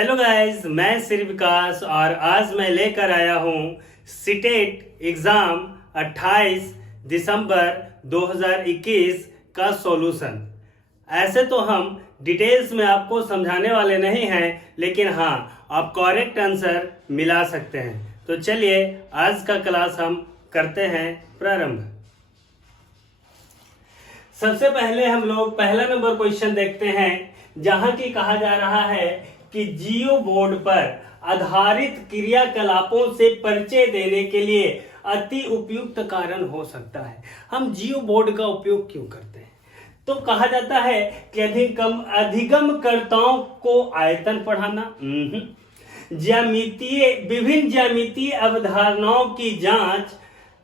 Hello guys, मैं श्री विकास और आज मैं लेकर आया हूँ सीटेट एग्ज़ाम 28 दिसंबर 2021 का सॉल्यूशन। ऐसे तो हम डिटेल्स में आपको समझाने वाले नहीं हैं, लेकिन हाँ, आप करेक्ट आंसर मिला सकते हैं। तो चलिए आज का क्लास हम करते हैं प्रारंभ। सबसे पहले हम लोग पहला नंबर क्वेश्चन देखते हैं, जहां की कहा जा रहा है कि जियो बोर्ड पर आधारित क्रियाकलापों से परिचय देने के लिए अति उपयुक्त कारण हो सकता है। हम जियो बोर्ड का उपयोग क्यों करते हैं? तो कहा जाता है कि अधिगमकर्ताओं को आयतन पढ़ाना, विभिन्न ज्यामितीय अवधारणाओं की जांच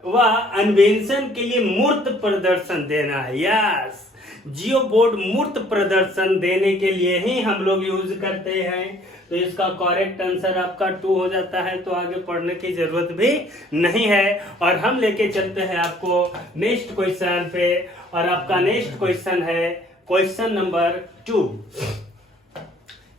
व अन्वेषण के लिए मूर्त प्रदर्शन देना है। यस, जियो बोर्ड मूर्त प्रदर्शन देने के लिए ही हम लोग यूज करते हैं। तो इसका करेक्ट आंसर आपका 2 हो जाता है, तो आगे पढ़ने की जरूरत भी नहीं है। और हम लेके चलते हैं आपको नेक्स्ट क्वेश्चन पे, और आपका नेक्स्ट क्वेश्चन है क्वेश्चन नंबर 2,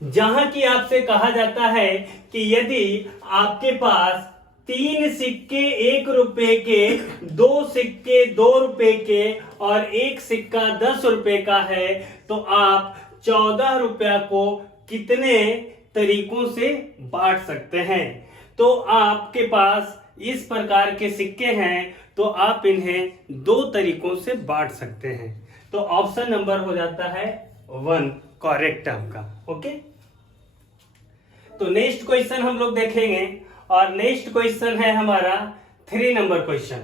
जहां की आपसे कहा जाता है कि यदि आपके पास 3 सिक्के 1 रुपए के, 2 सिक्के 2 रुपए के और 1 सिक्का 10 रुपए का है, तो आप 14 रुपया को कितने तरीकों से बांट सकते हैं? तो आपके पास इस प्रकार के सिक्के हैं, तो आप इन्हें 2 तरीकों से बांट सकते हैं। तो ऑप्शन नंबर हो जाता है 1 करेक्ट आपका। ओके, तो नेक्स्ट क्वेश्चन हम लोग देखेंगे, और नेक्स्ट क्वेश्चन है हमारा 3 नंबर क्वेश्चन,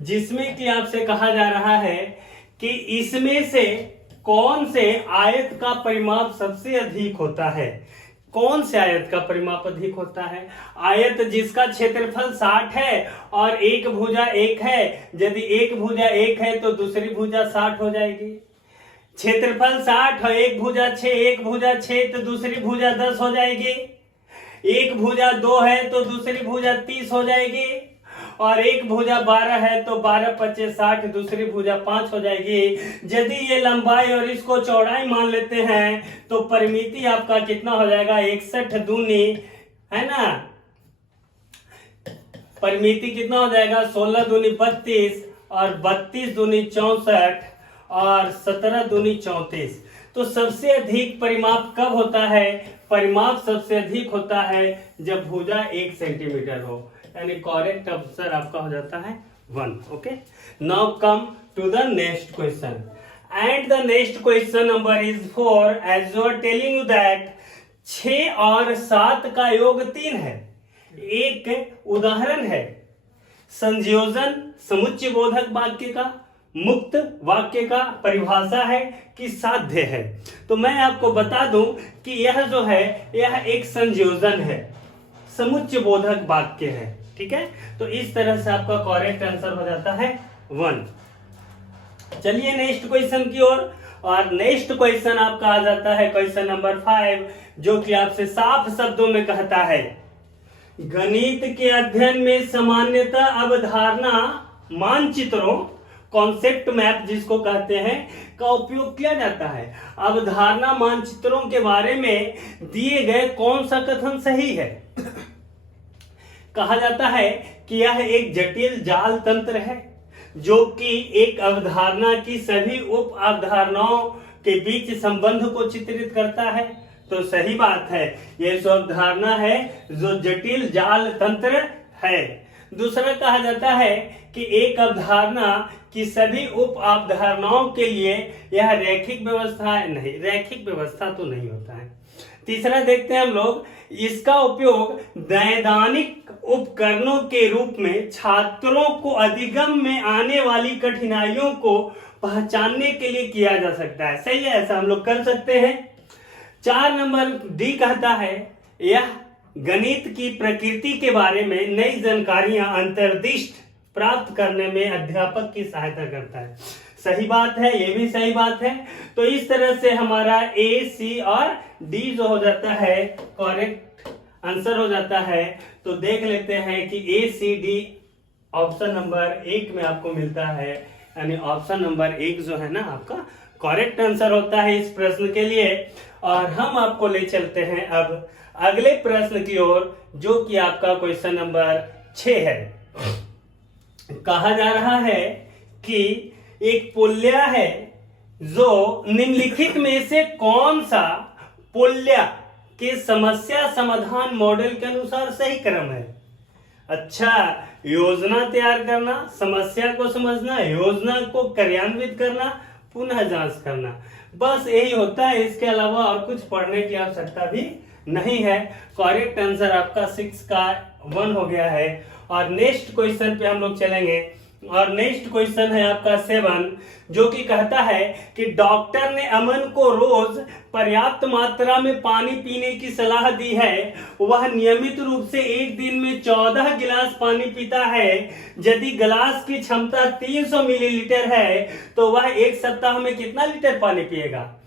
जिसमें कि आपसे कहा जा रहा है कि इसमें से कौन से आयत का परिमाप सबसे अधिक होता है? कौन से आयत का परिमाप अधिक होता है? आयत जिसका क्षेत्रफल 60 है और एक भुजा 1 है। यदि एक भुजा 1 है तो दूसरी भुजा 60 हो जाएगी। क्षेत्रफल 60 है, एक भुजा 6, तो दूसरी भुजा 10 हो जाएगी। एक भुजा 2 है तो दूसरी भुजा 30 हो जाएगी, और एक भुजा 12 है तो 12 25 60, दूसरी भुजा 5 हो जाएगी। यदि ये लंबाई और इसको चौड़ाई मान लेते हैं तो परिमिति आपका कितना हो जाएगा? 61 दूनी, है ना, परिमिति कितना हो जाएगा? 16 दूनी 32, और 32 दूनी 64, और 17 दूनी 34। तो सबसे अधिक परिमाप कब होता है? परिमाप सबसे अधिक होता है जब भुजा 1 सेंटीमीटर हो, यानी करेक्ट आंसर आपका हो जाता है 1। Okay, now come to the next question, and the next question number is 4, as you are telling you that 6 और 7 का योग 3 है। एक उदाहरण है संयोजन समुच्चय बोधक वाक्य का, मुक्त वाक्य का, परिभाषा है कि साध्य है। तो मैं आपको बता दूं कि यह जो है यह एक संयोजन है, समुच्चय बोधक वाक्य है। ठीक है, तो इस तरह से आपका करेक्ट आंसर हो जाता है 1। चलिए नेक्स्ट क्वेश्चन की ओर, और नेक्स्ट क्वेश्चन आपका आ जाता है क्वेश्चन नंबर 5, जो कि आपसे साफ शब्दों में कहता है गणित के अध्ययन में सामान्यतः अवधारणा मानचित्रों, कॉन्सेप्ट मैप जिसको कहते हैं, का उपयोग किया जाता है। अवधारणा मानचित्रों के बारे में दिए गए कौन सा कथन सही है? कहा जाता है कि यह एक जटिल जाल तंत्र है जो कि एक अवधारणा की सभी उप अवधारणाओं के बीच संबंध को चित्रित करता है। तो सही बात है, यह सो अवधारणा है जो जटिल जाल तंत्र है। दूसरा कहा जाता है कि एक अवधारणा की सभी उप अवधारणाओं के लिए यह रैखिक व्यवस्था है। नहीं, रैखिक व्यवस्था तो नहीं होता है। तीसरा देखते हैं हम लोग, इसका उपयोग नैदानिक उपकरणों के रूप में छात्रों को अधिगम में आने वाली कठिनाइयों को पहचानने के लिए किया जा सकता है। सही है, ऐसा हम लोग कर सकते हैं। 4 नंबर डी कहता है यह गणित की प्रकृति के बारे में नई जानकारियां अंतर्दृष्टि प्राप्त करने में अध्यापक की सहायता करता है। सही बात है, ये भी सही बात है। तो इस तरह से हमारा ए, सी और डी जो हो जाता है करेक्ट आंसर हो जाता है। तो देख लेते हैं कि ए, सी, डी ऑप्शन नंबर 1 में आपको मिलता है, यानी ऑप्शन नंबर 1 जो है ना आपका करेक्ट आंसर होता है इस प्रश्न के लिए। और हम आपको ले चलते हैं अब अगले प्रश्न की ओर, जो कि आपका क्वेश्चन नंबर 6 है। कहा जा रहा है कि एक पुल्या है जो निम्नलिखित में से कौन सा पुल्या के समस्या समाधान मॉडल के अनुसार सही क्रम है। अच्छा, योजना तैयार करना, समस्या को समझना, योजना को कार्यान्वित करना, पुनः जांच करना, बस यही होता है। इसके अलावा और कुछ पढ़ने की आवश्यकता भी नहीं है। करेक्ट आंसर आपका 6 का 1 हो गया है। और नेक्स्ट क्वेश्चन पे हम लोग चलेंगे, और नेक्स्ट क्वेश्चन है आपका 7, जो कि कहता है कि डॉक्टर ने अमन को रोज पर्याप्त मात्रा में पानी पीने की सलाह दी है। वह नियमित रूप से एक दिन में 14 गिलास पानी पीता है। यदि गिलास की क्षमता 300 मिलीलीटर है तो वह एक सप्ताह में कितना लीटर पानी पिएगा।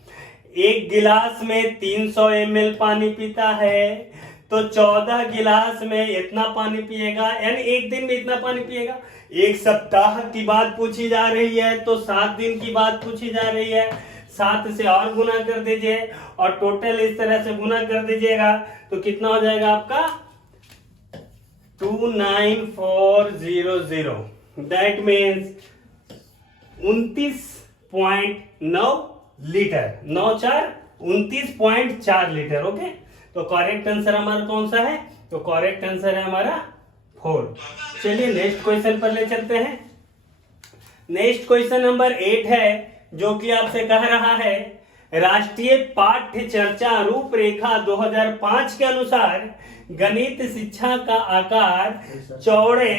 एक गिलास में 300 ml पानी पीता है, तो 14 गिलास में इतना पानी पिएगा, यानी एक दिन में इतना पानी पिएगा। एक सप्ताह की बात पूछी जा रही है, तो 7 दिन की बात पूछी जा रही है। 7 से और गुना कर दीजिए और टोटल इस तरह से गुना कर दीजिएगा, तो कितना हो जाएगा आपका 29400। That means 29.9 litre, 9×4 29.4 litre. Okay, तो करेक्ट आंसर हमारा कौन सा है, तो करेक्ट आंसर है हमारा 4। चलिए नेक्स्ट क्वेश्चन पर ले चलते हैं। नेक्स्ट क्वेश्चन नंबर 8 है, जो कि आपसे कह रहा है राष्ट्रीय पाठ्य चर्चा रूपरेखा 2005 के अनुसार गणित शिक्षा का आकार चौड़े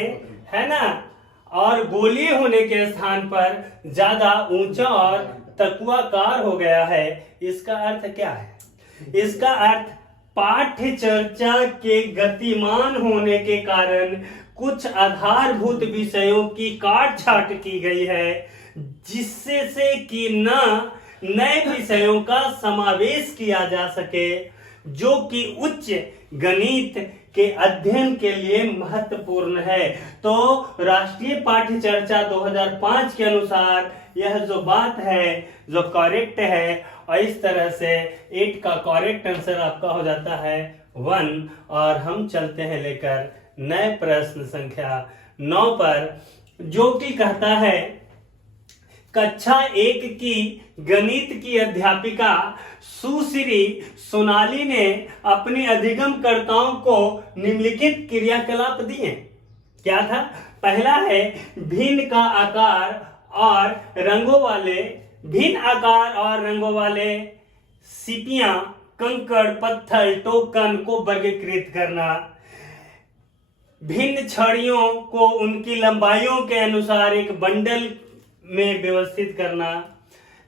है ना और गोलीय होने के स्थान पर ज्यादा ऊंचा और तकुआकार हो गया है। इसका अर्थ क्या है? इसका अर्थ पाठ्य चर्चा के गतिमान होने के कारण कुछ आधारभूत विषयों की काट छाट की गई है, जिससे से कि न नए विषयों का समावेश किया जा सके, जो कि उच्च गणित के अध्ययन के लिए महत्वपूर्ण है। तो राष्ट्रीय पाठ्य चर्चा 2005 के अनुसार यह जो बात है जो करेक्ट है, और इस तरह से 8 का करेक्ट आंसर आपका हो जाता है 1। और हम चलते हैं लेकर नए प्रश्न संख्या 9 पर, जो कि कहता है कक्षा 1 की गणित की अध्यापिका सुश्री सोनाली ने अपने अधिगमकर्ताओं को निम्नलिखित क्रियाकलाप दिए। क्या था? पहला है भिन्न आकार और रंगों वाले सीपियां, कंकड़, पत्थर, टोकन को वर्गीकृत करना, भिन्न छड़ियों को उनकी लंबाइयों के अनुसार एक बंडल में व्यवस्थित करना,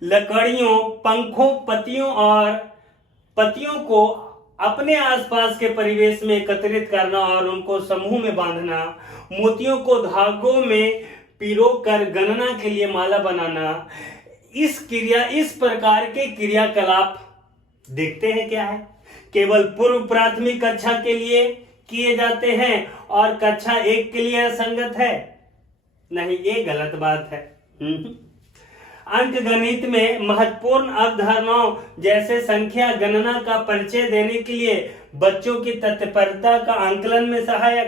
लकड़ियों, पंखों, पत्तियों को अपने आसपास के परिवेश में एकत्रित करना और उनको समूह में बांधना, मोतियों को धागों में पिरोकर गणना के लिए माला बनाना। इस प्रकार के क्रियाकलाप देखते हैं क्या है, केवल पूर्व प्राथमिक कक्षा के लिए किए जाते हैं और कक्षा 1 के लिए असंगत है। नहीं, ये गलत बात है। अंक गणित में महत्वपूर्ण अवधारणाओं जैसे संख्या गणना का परिचय देने के लिए बच्चों की तत्परता का आंकलन में सहायक,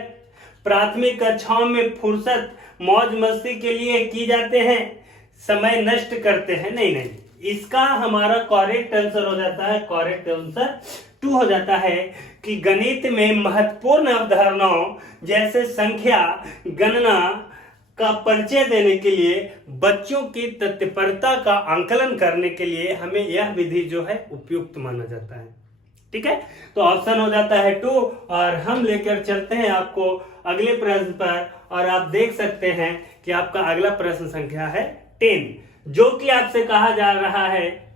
प्राथमिक कक्षाओं में फुर्सत मौज मस्ती के लिए की जाते हैं, समय नष्ट करते हैं। नहीं, इसका हमारा करेक्ट आंसर हो जाता है, करेक्ट आंसर 2 हो जाता है कि गणित में महत्वपूर्ण अवधारणाओं जैसे संख्या गणना का परिचय देने के लिए बच्चों की तत्परता का आंकलन करने के लिए हमें यह विधि जो है उपयुक्त माना जाता है। ठीक है, तो ऑप्शन हो जाता है 2। और हम लेकर चलते हैं आपको अगले प्रश्न पर, और आप देख सकते हैं कि आपका अगला प्रश्न संख्या है 10, जो कि आपसे कहा जा रहा है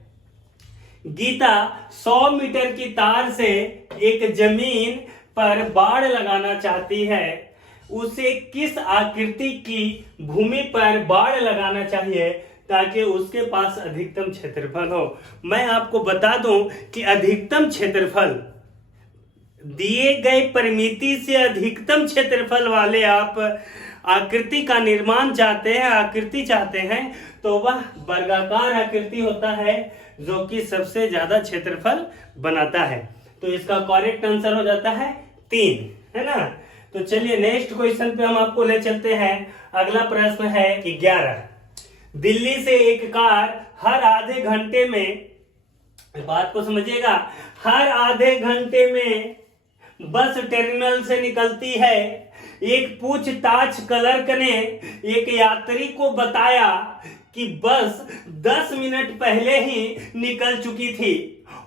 गीता 100 मीटर की तार से एक जमीन पर बाड़ लगाना चाहती है, उसे किस आकृति की भूमि पर बाड़ लगाना चाहिए ताकि उसके पास अधिकतम क्षेत्रफल हो। मैं आपको बता दूं कि अधिकतम क्षेत्रफल दिए गए परिमिति से अधिकतम क्षेत्रफल वाले आप आकृति का निर्माण चाहते हैं, आकृति चाहते हैं, तो वह वर्गाकार आकृति होता है जो कि सबसे ज्यादा क्षेत्रफल बनाता है। तो इसका करेक्ट आंसर हो जाता है 3, है ना। तो चलिए नेक्स्ट क्वेश्चन पे हम आपको ले चलते हैं। अगला प्रश्न है 11। दिल्ली से एक कार हर आधे घंटे में, बात को समझिएगा, हर आधे घंटे में बस टर्मिनल से निकलती है। एक पूछताछ क्लर्क ने एक यात्री को बताया कि बस 10 मिनट पहले ही निकल चुकी थी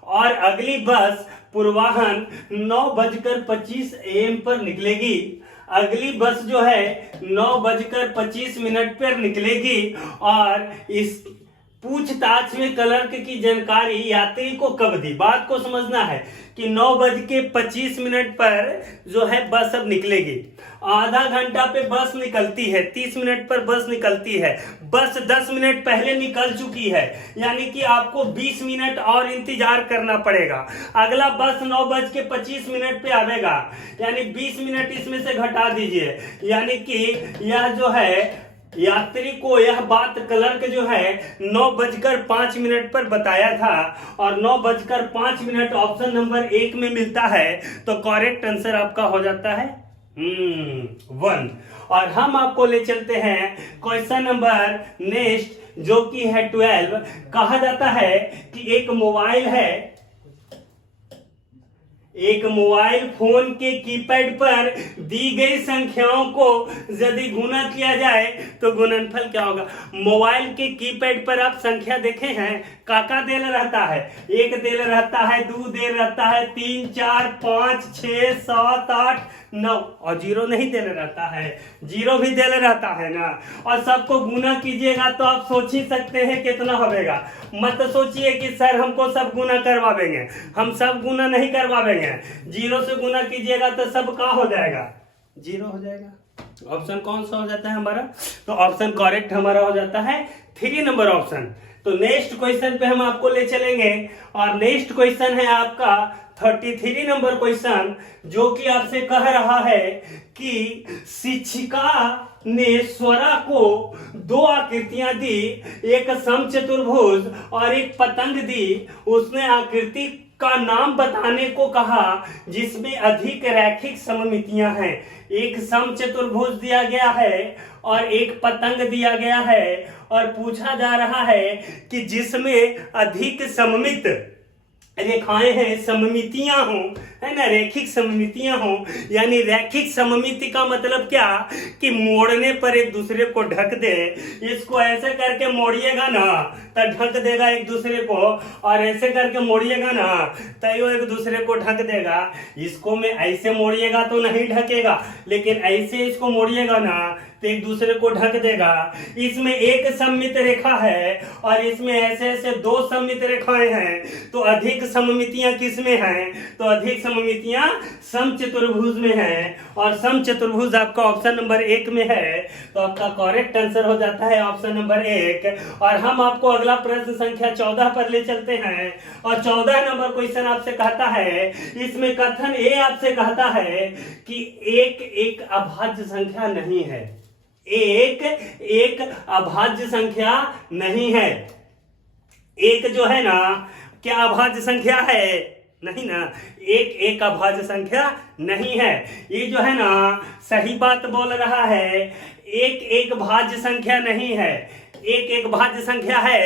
और अगली बस पूर्वाह्न 9:25 AM पर निकलेगी। अगली बस जो है 9:25 पर निकलेगी और इस पूछताछ में क्लर्क की जानकारी यात्री को कब दी। बात को समझना है कि 9:25 पर जो है बस अब निकलेगी। आधा घंटा पे बस निकलती है, 30 मिनट पर बस निकलती है, बस 10 मिनट पहले निकल चुकी है, यानी कि आपको 20 मिनट और इंतजार करना पड़ेगा। अगला बस 9:25 पे आवेगा, यानी 20 मिनट इसमें से घटा दीजिए, यानी कि यह जो है यात्री को यह बात क्लर्क जो है 9:05 पर बताया था और 9:05 ऑप्शन नंबर 1 में मिलता है। तो करेक्ट आंसर आपका हो जाता है 1। और हम आपको ले चलते हैं क्वेश्चन नंबर नेक्स्ट, जो कि है 12। कहा जाता है कि एक मोबाइल फोन के कीपैड पर दी गई संख्याओं को यदि गुना किया जाए तो गुणनफल क्या होगा। मोबाइल के कीपैड पर आप संख्या देखे हैं, काका देल रहता है, 1 देल रहता है, 2 देल रहता है, 3 4 5 6 7 8 9 और 0 नहीं देल रहता है, 0 भी देल रहता है ना। और सबको गुना कीजिएगा तो आप सोच ही सकते हैं कितना होगा। मत सोचिए कि सर हमको सब गुना करवावेंगे, हम सब गुना नहीं करवावेंगे। 0 से गुना कीजिएगा तो सब का हो जाएगा, 0 हो जाएगा। ऑप्शन कौन सा हो जाता है हमारा, तो ऑप्शन करेक्ट हमारा हो जाता है 3 नंबर ऑप्शन। तो नेक्स्ट क्वेश्चन पे हम आपको ले चलेंगे और नेक्स्ट क्वेश्चन है आपका 33 नंबर क्वेश्चन, जो कि आपसे कह रहा है कि शिक्षिका ने स्वरा को 2 आकृतियां दी, एक समचतुर्भुज और एक पतंग दी। उसने आकृति का नाम बताने को कहा जिसमें अधिक रैखिक सममितियां हैं। एक समचतुर्भुज दिया गया है और एक पतंग दिया गया है और पूछा जा रहा है कि जिसमें अधिक सममित रेखाएं हैं, सममितियां हो, है ना, रैखिक सममितियां हो। यानी रैखिक सममिति का मतलब क्या कि मोड़ने पर एक दूसरे को ढक दे। इसको ऐसे करके मोड़िएगा ना तो ढक देगा एक दूसरे को, और ऐसे करके मोड़िएगा ना तो वो एक दूसरे को ढक देगा। इसको में ऐसे मोड़िएगा तो नहीं ढकेगा, लेकिन ऐसे इसको मोड़िएगा ना तो एक दूसरे को ढक देगा। इसमें एक सममित रेखा है और इसमें ऐसे ऐसे 2 सममित रेखाएं हैं। तो अधिक सममितियां किसमें हैं, तो अधिक सममितियां समचतुर्भुज में हैं और समचतुर्भुज आपका ऑप्शन नंबर 1 में है। तो आपका करेक्ट आंसर हो जाता है ऑप्शन नंबर 1। और हम आपको अगला प्रश्न संख्या 14 पर ले चलते हैं और 14 नंबर क्वेश्चन आपसे कहता है, इसमें कथन ए आपसे कहता है कि एक अभाज्य संख्या नहीं है। एक अभाज्य संख्या नहीं है। एक जो है ना, क्या अभाज्य संख्या है, नहीं ना, एक अभाज्य संख्या नहीं है। ये जो है ना सही बात बोल रहा है, एक भाज्य संख्या नहीं है। एक भाज्य संख्या है,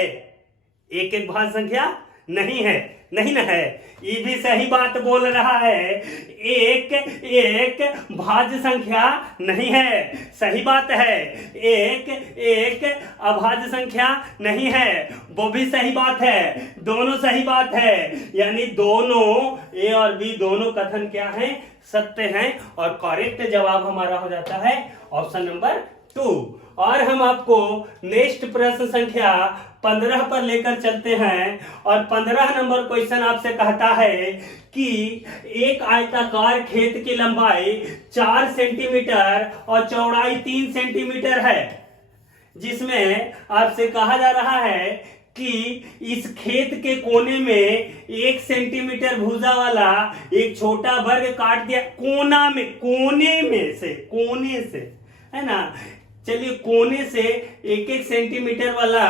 एक भाज्य संख्या नहीं है, नहीं ना है। ये भी सही बात बोल रहा है, एक भाज्य संख्या नहीं है, सही बात है। एक अभाज्य संख्या नहीं है, वो भी सही बात है, दोनों सही बात है। यानी दोनों ए और बी दोनों कथन क्या है, सत्य हैं। और करेक्ट जवाब हमारा हो जाता है ऑप्शन नंबर 2। और हम आपको नेक्स्ट प्रश्न संख्या 15 पर लेकर चलते हैं और 15 नंबर क्वेश्चन आपसे कहता है कि एक आयताकार खेत की लंबाई 4 सेंटीमीटर और चौड़ाई 3 सेंटीमीटर है, जिसमें आपसे कहा जा रहा है कि इस खेत के कोने में 1 सेंटीमीटर भुजा वाला एक छोटा वर्ग काट दिया। कोने से है ना। चलिए कोने से 1-1 सेंटीमीटर वाला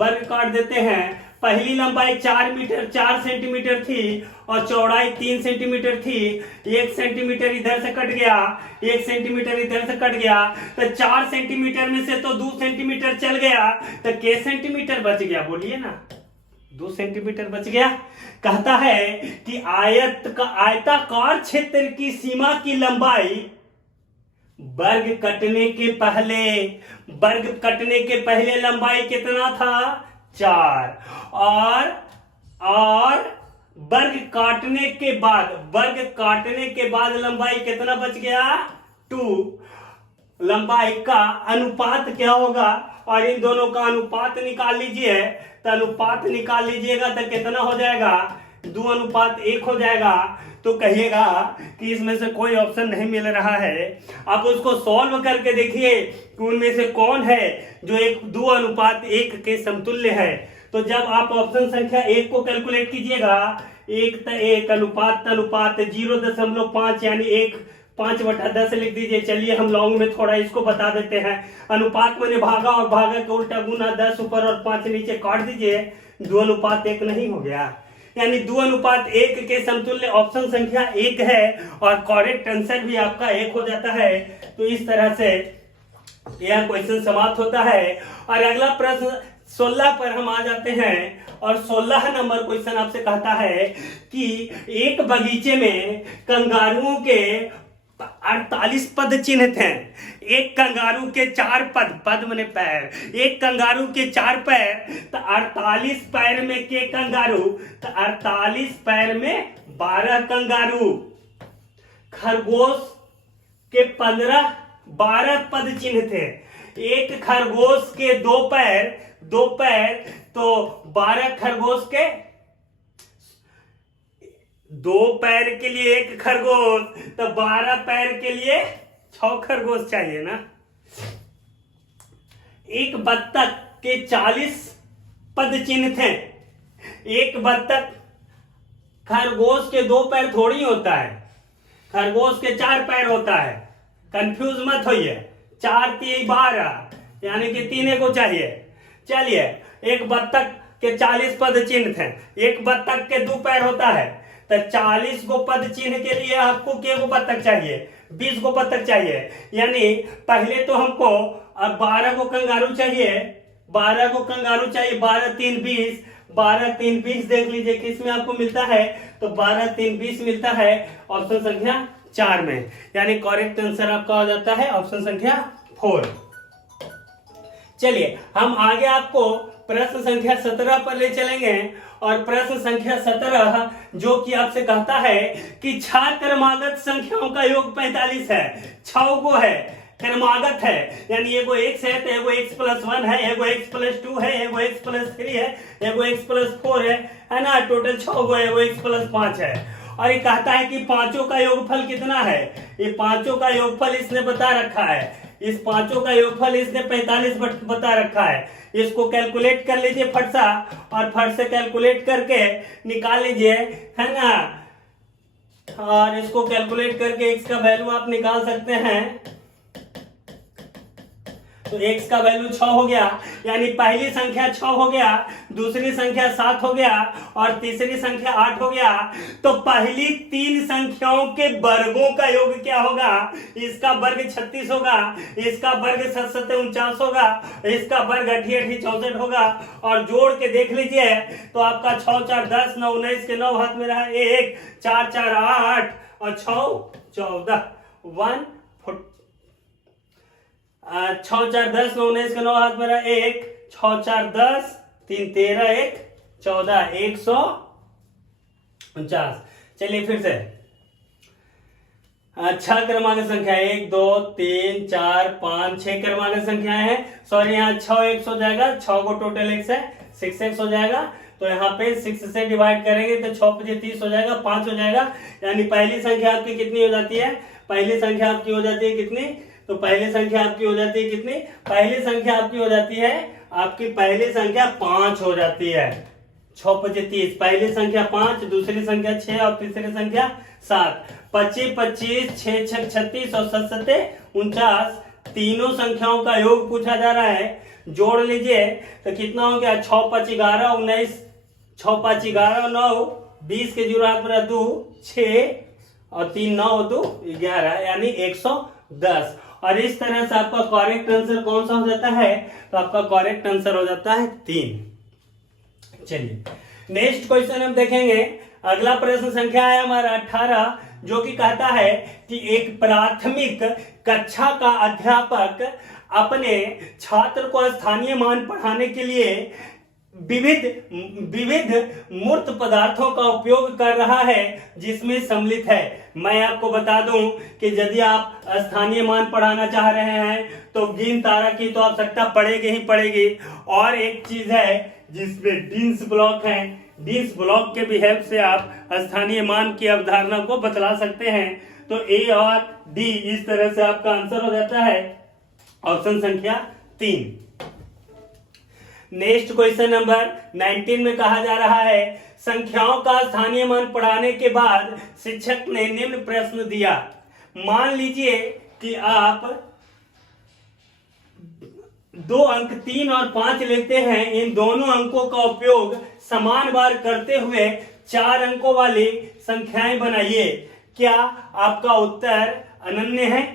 वर्ग काट देते हैं। पहली लंबाई 4 मीटर 4 सेंटीमीटर थी और चौड़ाई 3 सेंटीमीटर थी। 1 सेंटीमीटर इधर से कट गया, 1 सेंटीमीटर इधर से कट गया, तो 4 सेंटीमीटर में से तो 2 सेंटीमीटर चल गया, तो के सेंटीमीटर बच गया, बोलिए ना। 2 सेंटीमीटर बच गया। कहता है कि आयताकार क्षेत्र की सीमा की लंबाई वर्ग कटने के पहले लंबाई कितना था? 4, और वर्ग काटने के बाद लंबाई कितना बच गया? 2। लंबाई का अनुपात क्या होगा? और इन दोनों का अनुपात निकाल लीजिए। तो अनुपात निकाल लीजिएगा तो कितना हो जाएगा? 2:1 हो जाएगा। तो कहिएगा कि इसमें से कोई ऑप्शन नहीं मिल रहा है। आप उसको सॉल्व करके देखिए कि उनमें से कौन है जो 2:1 के समतुल्य है। तो जब आप ऑप्शन संख्या 1 को कैलकुलेट कीजिएगा, 1 अनुपात 0.5 यानी 1 5/10 लिख दीजिए। चलिए हम लॉन्ग में थोड़ा इसको बता देते हैं। अनुपात मैंने भागा और भागा के उल्टा गुना, 10 ऊपर और 5 नीचे काट दीजिए। 2:1 नहीं हो गया, यानी 2:1 के समतुल्य ऑप्शन संख्या 1 है और करेक्ट आंसर भी आपका 1 हो जाता है। तो इस तरह से यह क्वेश्चन समाप्त होता है। और अगला प्रश्न 16 पर हम आ जाते हैं। और 16 नंबर क्वेश्चन आपसे कहता है कि एक बगीचे में कंगारुओं के 48 पद चिन्हित हैं। एक कंगारू के 4 पद मने पैर, एक कंगारू के 4 पैर, तो 48 पैर में के कंगारू, तो 48 पैर में 12 कंगारू। खरगोश के 12 पद चिन्हित हैं। एक खरगोश के 2 पैर तो 12 खरगोश के 2 पैर के लिए 1 खरगोश, तो 12 पैर के लिए 6 खरगोश चाहिए ना। एक बत्तख के 40 पद चिन्हित हैं। एक बत्तख, खरगोश के 2 पैर थोड़ी होता है, खरगोश के 4 पैर होता है, कंफ्यूज मत होइए। 4 3 12 यानी कि 3 को चाहिए। चलिए, एक बत्तख के 40 पद चिन्हित हैं। एक बत्तख के 2 पैर होता है, तो 40 को पद चिन्ह के लिए आपको के को बत्तख चाहिए? 20 को बत्तख चाहिए। यानी पहले तो हमको 12 को कंगारू चाहिए, 12 को कंगारू चाहिए। 12 3 20, 12 3 20 देख लीजिए किस में आपको मिलता है, तो 12 3 20 मिलता है ऑप्शन संख्या 4 में। यानी करेक्ट आंसर आपका हो जाता है ऑप्शन संख्या 4। चलिए हम आगे आपको प्रश्न संख्या 17 पर ले चलेंगे। और प्रश्न संख्या 17 जो कि आपसे कहता है कि 6 क्रमागत संख्याओं का योग 45 है। 6 को है, क्रमागत है, यानी एगो x है तो एगो x+1 है, एगो x+2 है, एगो x+3 है, एगो x+4 है ना। टोटल 6 गो, एगो x+5 है। और ये कहता है कि पांचों का योगफल कितना है? ये पांचों का योगफल इसने बता रखा है। इस पांचों का योगफल इसने 45 बता रखा है। इसको कैलकुलेट कर लीजिए फट सा, और फट से कैलकुलेट करके निकाल लीजिए, है ना। और इसको कैलकुलेट करके x का वैल्यू आप निकाल सकते हैं। तो x का वैल्यू 6 हो गया, यानी पहली संख्या 6 हो गया, दूसरी संख्या 7 हो गया और तीसरी संख्या 8 हो गया। तो पहली 3 संख्याओं के वर्गों का योग क्या होगा? इसका वर्ग 36 होगा, इसका वर्ग 7 49 होगा, इसका वर्ग 8 8 64 होगा। और जोड़ के देख लीजिए तो आपका 6 4 10 9 19 के 9 हाथ में रहा 1, 4 4 8 और 6 14 1 6 4 10 9 19 के 9 हाथ मेरा 1, 6 4 10 3 13 1 14 149। चलिए फिर से 6 क्रमांक संख्या 1 2 3 4 5 6 क्रमांक संख्याएं हैं। सॉरी, यहाँ 6 x हो जाएगा, 6 को टोटल x है, 6x हो जाएगा। तो यहाँ पे 6 से डिवाइड करेंगे तो 6 5 30 हो जाएगा, 5 हो जाएगा। यानी पहली संख्या आपकी कितनी हो जाती है? पहली संख्या आपकी हो जाती है कितनी? तो पहली संख्या आपकी हो जाती है कितनी? पहली संख्या आपकी हो जाती है, आपकी पहली संख्या 5 हो जाती है। 6 5 30, पहली संख्या 5, दूसरी संख्या 6 और तीसरी संख्या 7। 25 25 6 6 36 और 7 7 49, तीनों संख्याओं का योग पूछा जा रहा है। जोड़ लीजिए तो कितना हो गया, 6 5 11 19, 6 5 11 9, 20 के जीरो हाथ में 2 6 और 3 9 2 11 यानी 110। और इस तरह से आपका करेक्ट आंसर कौन सा हो जाता है, तो आपका करेक्ट आंसर हो जाता है 3। चलिए नेक्स्ट क्वेश्चन हम देखेंगे। अगला प्रश्न संख्या है हमारा 18, जो कि कहता है कि एक प्राथमिक कक्षा का अध्यापक अपने छात्र को स्थानीय मान पढ़ाने के लिए विविध मूर्त पदार्थों का उपयोग कर रहा है जिसमें सम्मिलित है। मैं आपको बता दूं कि यदि आप स्थानीय मान पढ़ाना चाह रहे हैं तो गिन तारा की तो आवश्यकता पड़ेगी ही पड़ेगी। और एक चीज है जिसमें डिंस ब्लॉक है, डिंस ब्लॉक के भी हेल्प से आप स्थानीय मान की अवधारणा को बतला सकते हैं। तो ए और डी इस तरह से आपका आंसर हो जाता है ऑप्शन संख्या 3। नेक्स्ट क्वेश्चन नंबर 19 में कहा जा रहा है, संख्याओं का स्थानीय मान पढ़ाने के बाद शिक्षक ने निम्न प्रश्न दिया। मान लीजिए कि आप 2 अंक 3 और 5 लेते हैं, इन दोनों अंकों का उपयोग समान बार करते हुए 4 अंकों वाली संख्याएं बनाइए। क्या आपका उत्तर अनन्य है?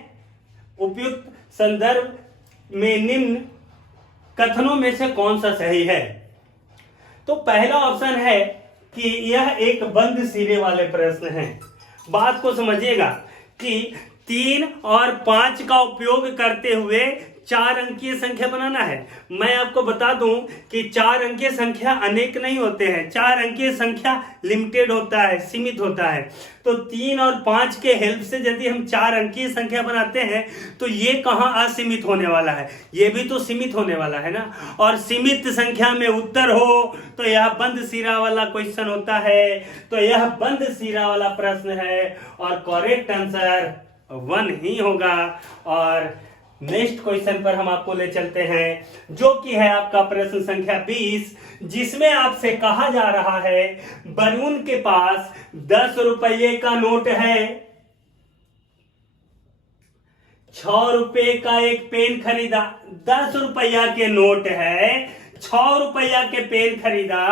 उपयुक्त संदर्भ में निम्न कथनों में से कौन सा सही है? तो पहला ऑप्शन है कि यह एक बंद सिरे वाले प्रश्न हैं। बात को समझिएगा कि 3 और 5 का उपयोग करते हुए 4 अंकीय संख्या बनाना है। मैं आपको बता दूं कि 4 अंकीय संख्या अनेक नहीं होते हैं, 4 अंकीय संख्या लिमिटेड होता है, सीमित होता है। तो 3 और 5 के हेल्प से यदि हम 4 अंकीय संख्या बनाते हैं तो ये कहाँ असीमित होने वाला है, ये भी तो सीमित होने वाला है ना। और सीमित संख्या में उत्तर हो तो यह बंद सिरा वाला क्वेश्चन होता है, तो यह बंद सिरा वाला प्रश्न है और करेक्ट आंसर 1 ही होगा। और नेक्स्ट क्वेश्चन पर हम आपको ले चलते हैं, जो कि है आपका प्रश्न संख्या 20, जिसमें आपसे कहा जा रहा है वरुण के पास 10 रुपये का नोट है, 6 रुपए का एक पेन खरीदा। 10 रुपया के नोट है, 6 रुपया के पेन खरीदा,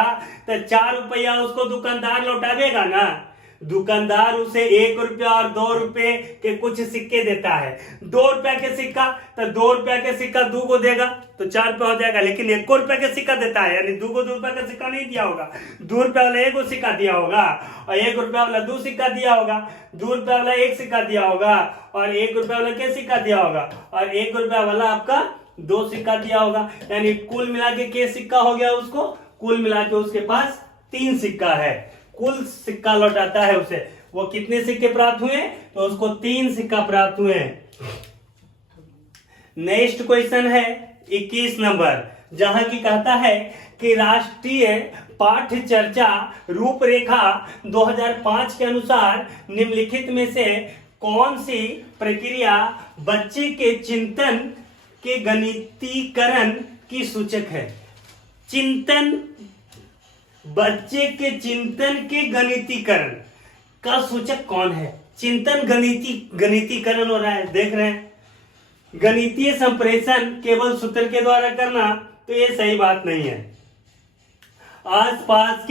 तो 4 रुपया उसको दुकानदार लौटावेगा ना। दुकानदार उसे 1 रुपया और 2 रुपए के कुछ सिक्के देता है। 2 रुपया के सिक्का तो 2 रुपया के सिक्का 2 को देगा तो 4 रुपया हो जाएगा। लेकिन 1 रुपया के सिक्का देता है, यानी 2 को 2 रुपया का सिक्का नहीं दिया होगा, 2 रुपया वाला 1 सिक्का दिया होगा और 1 रुपया वाला 2 सिक्का दिया होगा, 2 रुपया वाला 1 सिक्का दिया होगा और 1 रुपया वाला क्या सिक्का दिया होगा और 1 रुपया वाला आपका 2 सिक्का दिया होगा। यानी कुल मिला के सिक्का हो गया, उसको कुल मिला के उसके पास 3 सिक्का है। कुल सिक्का लौटाता है उसे, वो कितने सिक्के प्राप्त हुए, तो उसको 3 सिक्का प्राप्त हुए। नेक्स्ट क्वेश्चन है 21 नंबर, जहां की कहता है कि राष्ट्रीय पाठ्य चर्चा रूपरेखा 2005 के अनुसार निम्नलिखित में से कौन सी प्रक्रिया बच्चे के चिंतन के गणितीकरण की सूचक है? चिंतन, बच्चे के चिंतन के गणितीकरण का सूचक कौन है? चिंतन गणितीकरण हो रहा है, देख रहे हैं। गणितीय संप्रेषण केवल सूत्र के द्वारा करना, तो ये सही बात नहीं है। आसपास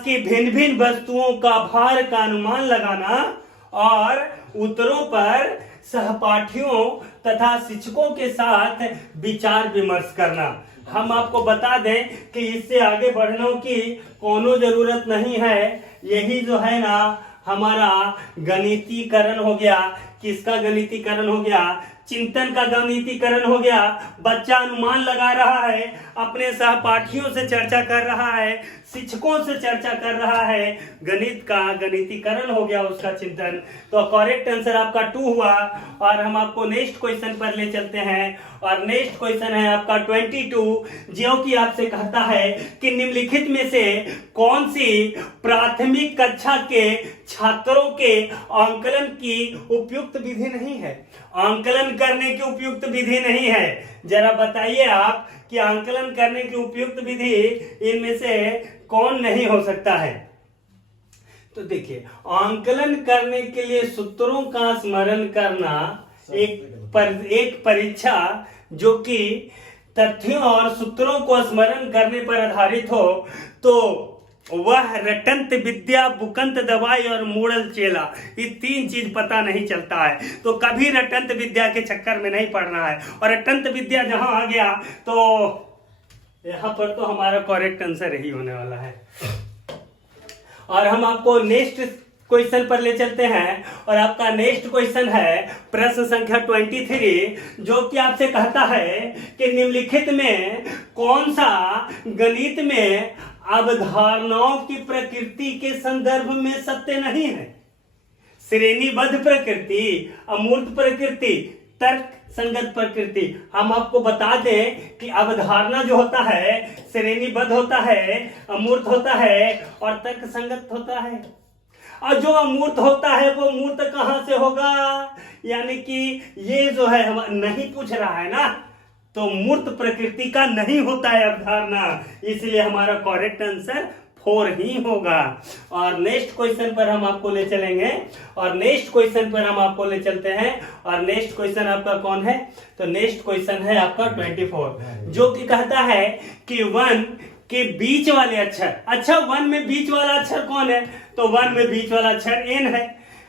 की भिन्न भिन्न वस्तुओं का भार का अनुमान लगाना और उत्तरों पर सहपाठियों तथा शिक्षकों के साथ विचार विमर्श करना। हम आपको बता दें कि इससे आगे बढ़ने की कोनो जरूरत नहीं है। यही जो है ना हमारा गणितीकरण हो गया। किसका गणितीकरण हो गया? चिंतन का गणितीकरण हो गया। बच्चा अनुमान लगा रहा है, अपने सहपाठियों से चर्चा कर रहा है, शिक्षकों से चर्चा कर रहा है, गणित का गणितीकरण हो गया उसका चिंतन। तो करेक्ट आंसर आपका 2 हुआ। और हम आपको नेक्स्ट क्वेश्चन पर ले चलते हैं और नेक्स्ट क्वेश्चन है आपका 22, जो कि आपसे कहता है कि निम्नलिखित में से कौन सी प्राथमिक कक्षा के छात्रों के आंकलन की उपयुक्त विधि नहीं है? आंकलन करने की उपयुक्त विधि नहीं है। जरा बताइए आप कि आंकलन करने की उपयुक्त विधि इनमें से कौन नहीं हो सकता है? तो देखिए, आंकलन करने के लिए सूत्रों का स्मरण करना एक परीक्षा जो कि तथ्यों और सूत्रों को स्मरण करने पर आधारित हो, तो वह रटंत विद्या, बुकंत दवाई और मूढ़ल चेला, ये 3 चीज पता नहीं चलता है। तो कभी रटंत विद्या के चक्कर में नहीं पड़ना है। और रटंत विद्या जहां आ गया तो यहाँ पर तो हमारा करेक्ट आंसर यही होने वाला है। और हम आपको नेक्स्ट क्वेश्चन पर ले चलते हैं। और आपका नेक्स्ट क्वेश्चन है प्रश्न संख्या 23, जो कि आपसे कहता है कि निम्नलिखित में कौन सा गणित में अवधारणाओं की प्रकृति के संदर्भ में सत्य नहीं है। श्रेणीबद्ध प्रकृति, अमूर्त प्रकृति, तर्क संगत प्रकृति। हम आपको बता दें कि अवधारणा जो होता है श्रेणीबद्ध होता है, अमूर्त होता है और तर्क संगत होता है। और जो अमूर्त होता है वो मूर्त कहां से होगा, यानी कि ये जो है हम नहीं पूछ रहा है ना, तो मूर्त प्रकृति का नहीं होता है अवधारणा, इसलिए हमारा करेक्ट आंसर 4 ही होगा। और नेक्स्ट क्वेश्चन पर हम आपको ले चलेंगे। और नेक्स्ट क्वेश्चन पर हम आपको ले चलते हैं। और नेक्स्ट क्वेश्चन आपका कौन है, तो नेक्स्ट क्वेश्चन है आपका 24, जो कि कहता है कि 1 के बीच वाले अक्षर। अच्छा, 1 में बीच वाला अक्षर कौन है, तो 1 में बीच वाला अक्षर n है।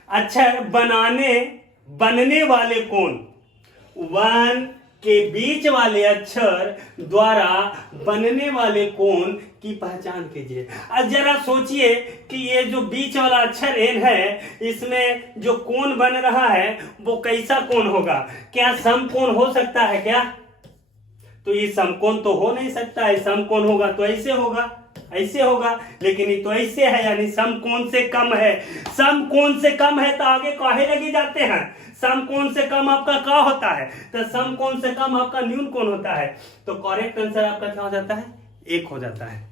अक्षर बनने वाले कौन, 1 के बीच वाले अक्षर द्वारा बनने वाले कोण की पहचान कीजिए। अब जरा सोचिए कि ये जो बीच वाला अक्षर n है, इसमें जो कोण बन रहा है वो कैसा कोण होगा। क्या समकोण हो सकता है क्या, तो ये समकोण तो हो नहीं सकता है। समकोण होगा तो ऐसे होगा, ऐसे होगा, लेकिन ये तो ऐसे है, यानी समकोण से कम है। समकोण से कम है तो आगे काहे लगे जाते हैं। समकोण से कम आपका क्या होता है, तो समकोण से कम आपका न्यून कोण होता है। तो करेक्ट आंसर आपका क्या हो जाता है, 1 हो जाता है।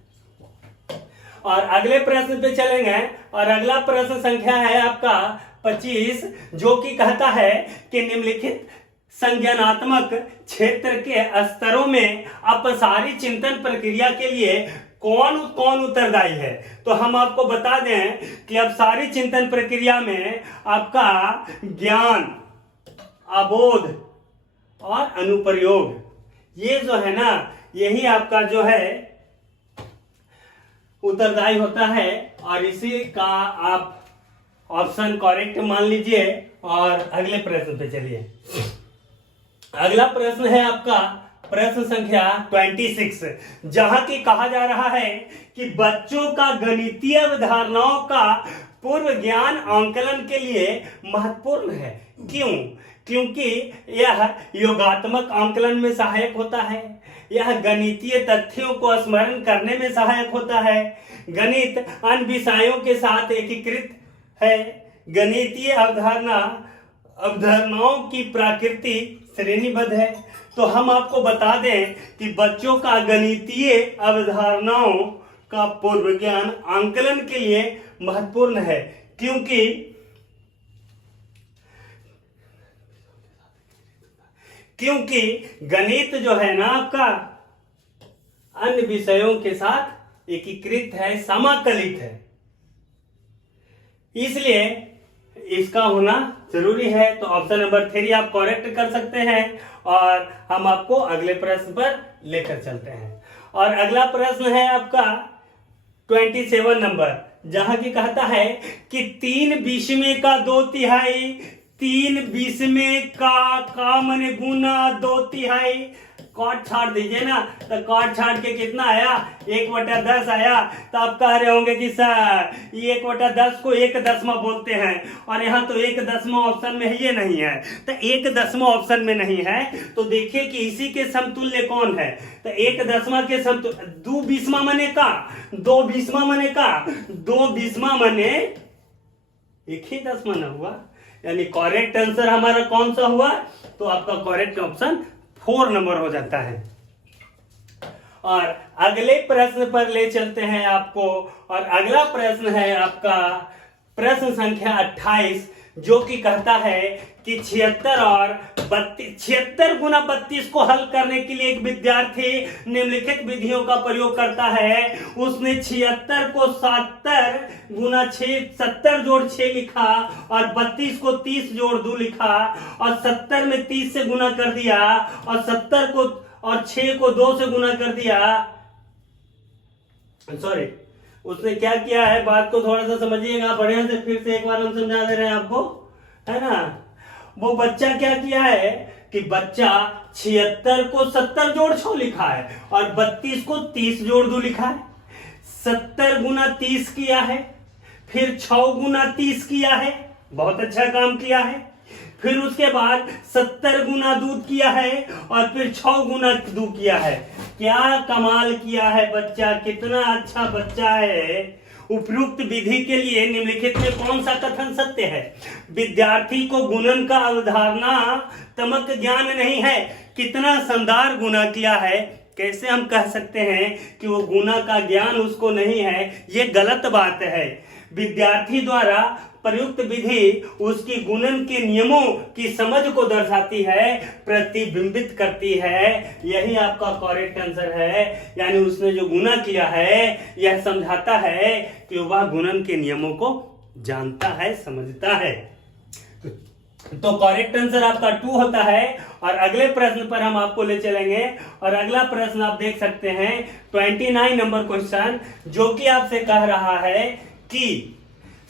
और अगले प्रश्न पे चलेंगे। और अगला प्रश्न संख्या है आपका 25, जो कि कहता है कि निम्नलिखित संज्ञानात्मक क्षेत्र के स्तरों में अपसारी चिंतन प्रक्रिया के लिए कौन कौन उत्तरदायी है। तो हम आपको बता दें कि अपसारी चिंतन प्रक्रिया में आपका ज्ञान, अबोध और अनुप्रयोग, ये जो है ना, यही आपका जो है उत्तरदायी होता है। और इसी का आप ऑप्शन करेक्ट मान लीजिए। और अगले प्रश्न पे चलिए। अगला प्रश्न है आपका प्रश्न संख्या 26, जहां की कहा जा रहा है कि बच्चों का गणितीय अवधारणाओं का पूर्व ज्ञान आंकलन के लिए महत्वपूर्ण है। क्यों, क्योंकि यह योगात्मक आंकलन में सहायक होता है, यह गणितीय तथ्यों को स्मरण करने में सहायक होता है, गणित अन्य विषयों के साथ एकीकृत है, गणितीय अवधारणाओं की प्रकृति श्रेणीबद्ध है। तो हम आपको बता दें कि बच्चों का गणितीय अवधारणाओं का पूर्व ज्ञान आंकलन के लिए महत्वपूर्ण है, क्योंकि गणित जो है ना आपका अन्य विषयों के साथ एकीकृत है, समाकलित है, इसलिए इसका होना जरूरी है। तो ऑप्शन नंबर 3 आप करेक्ट कर सकते हैं। और हम आपको अगले प्रश्न पर लेकर चलते हैं। और अगला प्रश्न है आपका 27 नंबर, जहां की कहता है कि 3/20 का 2/3, 3/20 का मने गुना 2/3, काट छाड़ दीजिए ना, तो काट छाड़ के कितना आया, 1/10 आया। तो आप कह रहे होंगे कि सर ये 1/10 को 1/10 बोलते हैं, और यहाँ तो 1/10 ऑप्शन में है, ये नहीं है। तो 1/10 ऑप्शन में नहीं है, तो देखिए कि इसी के समतुल्य कौन है। तो 1/10 के समतुल्य 2/20 मने का, 2/20 मने का, 2/20 मने 1/10 ना हुआ, यानी करेक्ट आंसर हमारा कौन सा हुआ, तो आपका करेक्ट ऑप्शन 4 नंबर हो जाता है। और अगले प्रश्न पर ले चलते हैं आपको। और अगला प्रश्न है आपका प्रश्न संख्या 28, जो कि कहता है कि 76 और 76 गुना 32 को हल करने के लिए एक विद्यार्थी निम्नलिखित विधियों का प्रयोग करता है। उसने 76 को 70 गुना 6 70 जोड़ 6 लिखा और 32 को 30 जोड़ 2 लिखा और 70 में 30 से गुना कर दिया और 70 को और 6 को 2 से गुना कर दिया। सॉरी, उसने क्या किया है, बात को थोड़ा सा समझिएगा बढ़िया से, फिर से एक बार हम समझा दे रहे हैं आपको, है ना। वो बच्चा क्या किया है कि बच्चा 76 को 70 जोड़ 6 लिखा है और 32 को 30 जोड़ 2 लिखा है। 70 गुना 30 किया है, फिर 6 गुना 30 किया है, बहुत अच्छा काम किया है। फिर उसके बाद 70 गुना दूध किया है और फिर 6 गुना दूध किया है। क्या कमाल किया है बच्चा, कितना अच्छा बच्चा है। उपयुक्त विधि के लिए निम्नलिखित में कौन सा कथन सत्य है? विद्यार्थी को गुणन का अवधारणा तमक ज्ञान नहीं है। कितना शानदार गुना किया है। कैसे हम कह सकते हैं कि वो गुना का ज्ञान उसको नहीं है? ये गलत बात है। विद्यार्थी द्वारा प्रयुक्त विधि उसकी गुणन के नियमों की समझ को दर्शाती है, प्रतिबिंबित करती है। यही आपका करेक्ट आंसर है। यानी उसने जो गुना किया है यह समझाता है कि वह गुणन के नियमों को जानता है, समझता है। तो करेक्ट आंसर आपका 2 होता है। और अगले प्रश्न पर हम आपको ले चलेंगे और अगला प्रश्न आप देख सकते हैं 29 नंबर क्वेश्चन, जो कि आपसे कह रहा है कि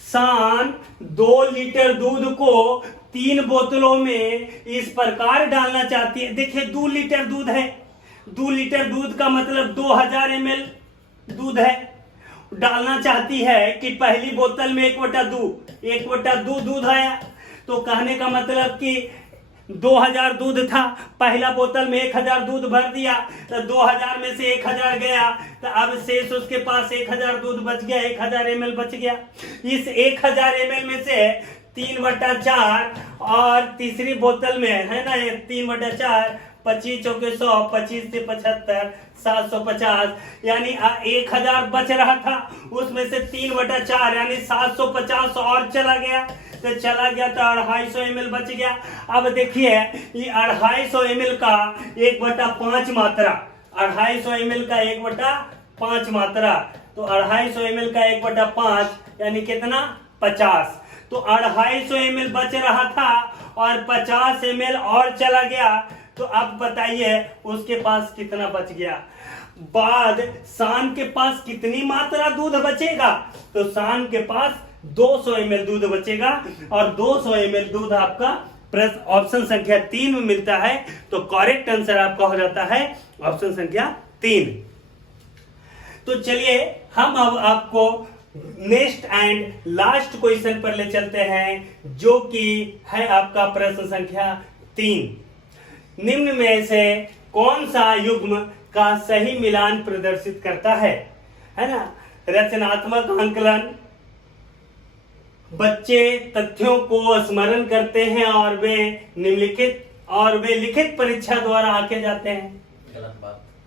शान 2 लीटर दूध को 3 बोतलों में इस प्रकार डालना चाहती है। देखिए 2 लीटर दूध है, 2 लीटर दूध का मतलब 2000 ml दूध है। डालना चाहती है कि पहली बोतल में 1/2 दूध आया। तो कहने का मतलब कि 2000 दूध था, पहला बोतल में 1000 दूध भर दिया, तो 2000 में से 1000 गया, तो अब शेष उसके पास 1000 दूध बच गया, 1000 ml बच गया। इस 1000 ml में से 3/4 और तीसरी बोतल में है ना 3/4, 25 चौके 100, 25 से 75, 750, यानी 1000 बच रहा था, उसमें से 3/4 यानी 750 और चला गया, तो चला गया तो 250 ml बच गया। अब देखिए ये 250 ml का 1/5 मात्रा, 250 ml का 1/5 मात्रा, तो 250 ml का 1/5 यानी कितना 50। तो 250 ml बच रहा था और 50 ml और चला गया। तो अब बताइए उसके पास कितना बच गया। बाद शान के पास कितनी मात्रा दूध बचेगा? तो शान के पास 200 ml दूध बचेगा और 200 ml दूध आपका प्रश्न ऑप्शन संख्या 3 में मिलता है। तो करेक्ट आंसर आपका हो जाता है ऑप्शन संख्या 3। तो चलिए हम अब आपको नेक्स्ट एंड लास्ट क्वेश्चन पर ले चलते हैं, जो कि है आपका प्रश्न संख्या 3। निम्न में से कौन सा युग्म का सही मिलान प्रदर्शित करता है ना? रचनात्मक आंकलन, बच्चे तथ्यों को स्मरण करते हैं और वे लिखित परीक्षा द्वारा आके जाते हैं।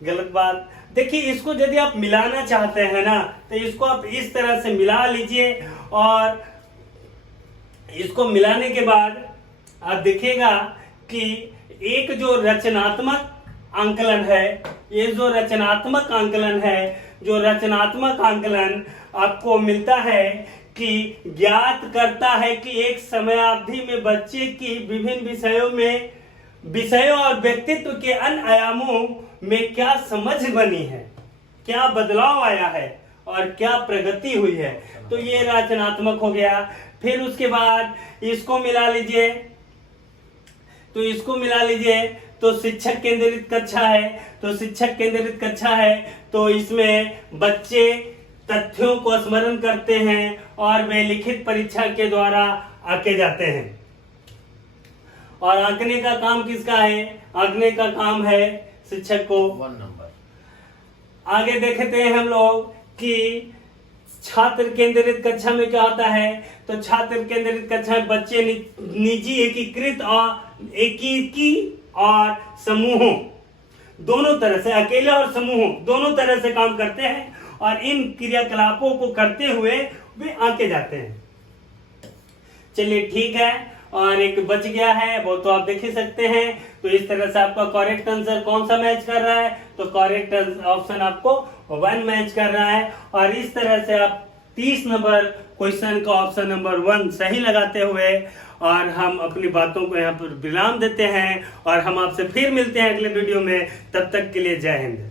गलत बात। देखिए इसको यदि आप मिलाना चाहते हैं ना, तो इसको आप इस तरह से मिला लीजिए और इसको मिलाने के बाद आप देखिएगा कि एक जो रचनात्मक आंकलन है, ये जो रचनात्मक आंकलन आपको मिलता है कि ज्ञात करता है कि एक समयावधि में बच्चे की विभिन्न विषयों और व्यक्तित्व के अन्य आयामों में क्या समझ बनी है, क्या बदलाव आया है और क्या प्रगति हुई है। तो ये रचनात्मक हो गया। फिर उसके बाद इसको मिला लीजिए, तो शिक्षक केंद्रित कक्षा है, तो इसमें बच्चे तथ्यों को स्मरण करते हैं और वे लिखित परीक्षा के द्वारा आके जाते हैं। और आंकने का काम किसका है? आंकने का काम है शिक्षक को। 1 नंबर। आगे देखते हैं हम लोग कि छात्र केंद्रित कक्षा में क्या होता है। तो छात्र केंद्रित कक्षा में बच्चे निजी एकीकृत और समूहों दोनों तरह से, अकेले और समूहों दोनों तरह से काम करते हैं और इन क्रियाकलापों को करते हुए वे आके जाते हैं। चलिए ठीक है। और एक बच गया है, वो तो आप देख ही सकते हैं। तो इस तरह से आपका करेक्ट आंसर कौन सा मैच कर रहा है, तो करेक्ट ऑप्शन आपको 1 मैच कर रहा है। और इस तरह से आप 30 नंबर क्वेश्चन का ऑप्शन नंबर 1 सही लगाते हुए और हम अपनी बातों को यहाँ पर विराम देते हैं और हम आपसे फिर मिलते हैं अगले वीडियो में। तब तक के लिए जय हिंद।